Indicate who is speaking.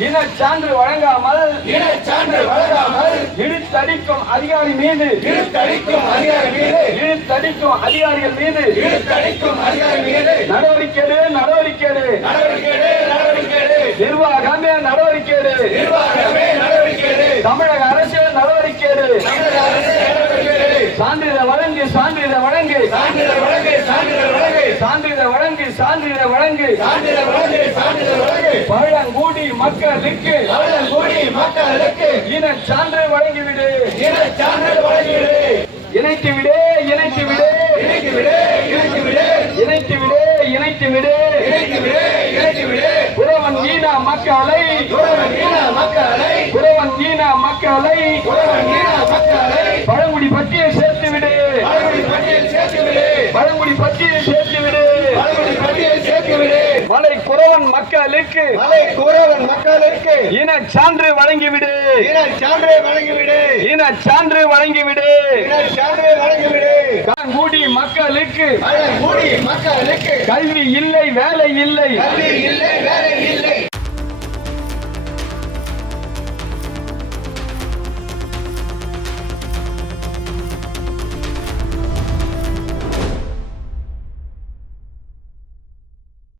Speaker 1: இனச் சான்று வழங்காமல்
Speaker 2: இனச் சான்று வழங்காமல்
Speaker 1: இழுத்தடிக்கும் அதிகாரி மீது
Speaker 2: இழுத்தடிக்கும் அதிகாரி மீது
Speaker 1: இழுத்தடிக்கும் அதிகாரிகள் மீது
Speaker 2: இழுத்தடிக்கும் அதிகாரி மீது
Speaker 1: நடவடிக்கை எடு, நடவடிக்கை எடு.
Speaker 2: நடவடிக்கை எடு, நடவடிக்கை எடு.
Speaker 1: நிர்வாகமே நடவடிக்கை எடு.
Speaker 2: நிர்வாகமே நடவடிக்கை எடு.
Speaker 1: தமிழக அரசு நடவடிக்கை எடு.
Speaker 2: தமிழக அரசு நடவடிக்கை எடு.
Speaker 1: சான்றிதழ் வழங்கு சான்றிதழ் வழங்கு
Speaker 2: சான்றிதழ் வழங்கு சான்றிதழ் வழங்கு
Speaker 1: சான்றிதழ் சான்றிதழ் வழங்கு.
Speaker 2: சான்றிதழ் வழங்கு சான்றிதழ் வழங்கு
Speaker 1: பழங்குடி மக்களுக்கு.
Speaker 2: பழங்குடி மக்களுக்கு
Speaker 1: இனச் சான்று வழங்கிவிடு
Speaker 2: இன சான்றிதழ் வழங்கிவிடு.
Speaker 1: இணைத்து விடு இணைத்து விடு
Speaker 2: இணைத்து விடு இணைத்து விடு
Speaker 1: இணைத்து விடு இணைத்து விடு
Speaker 2: இணைத்து விடு இணைத்து விடு
Speaker 1: புறவன் ஈன மக்களை.
Speaker 2: உறவன் ஈன மக்களை.
Speaker 1: புறவன் ஈன மக்களை
Speaker 2: புறவன் ஈன மக்களை
Speaker 1: பழங்குடி பட்டியல் சேர்த்து விடு
Speaker 2: பழங்குடி பட்டியல் சேர்த்து விடு
Speaker 1: பழங்குடி பட்டியல் சேர்த்து விடு
Speaker 2: பழங்குடி பட்டியல் சேர்த்து விடு
Speaker 1: மலை குறவன் மக்களுக்கு.
Speaker 2: மலை குறவன் மக்களுக்கு.
Speaker 1: இனச் சான்று வழங்கிவிடு.
Speaker 2: இனச் சான்றை வழங்கிவிடு.
Speaker 1: இனச் சான்று வழங்கிவிடு.
Speaker 2: இனச் சான்றை வழங்கிவிடு.
Speaker 1: பழங்குடி மக்களுக்கு.
Speaker 2: பழங்குடி மக்களுக்கு.
Speaker 1: கல்வி இல்லை வேலை இல்லை.
Speaker 2: கல்வி இல்லை